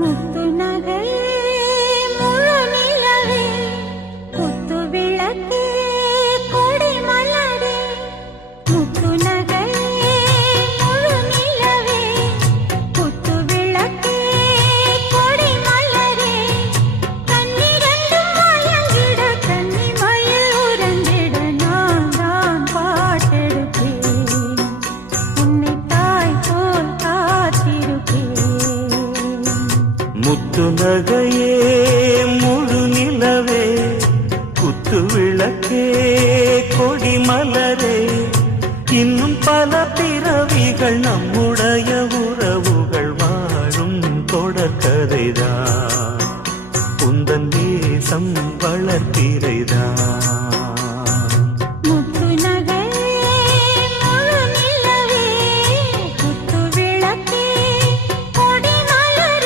முத்து நகை முழு நிலவே குத்து விளக்கே கொடி மலரே முத்து நகை முழு நிலவே குத்து விளக்கே கொடி மலரே கண்ணிரண்டும் மயங்கிட கன்னி மயில் உறங்கிட நான் தான் பாட்டெடுப்பேன் உன்னை தாய் போல் காத்திருப்பேன் முத்து நகையே முழு நிலவே குத்து விளக்கே கொடி மலரே இன்னும் பல பிறவிகள் நம்முடைய உறவுகள் வாழும் தொடர்கதைதான் உந்தன் தேசம் வளர்த்திரைதான்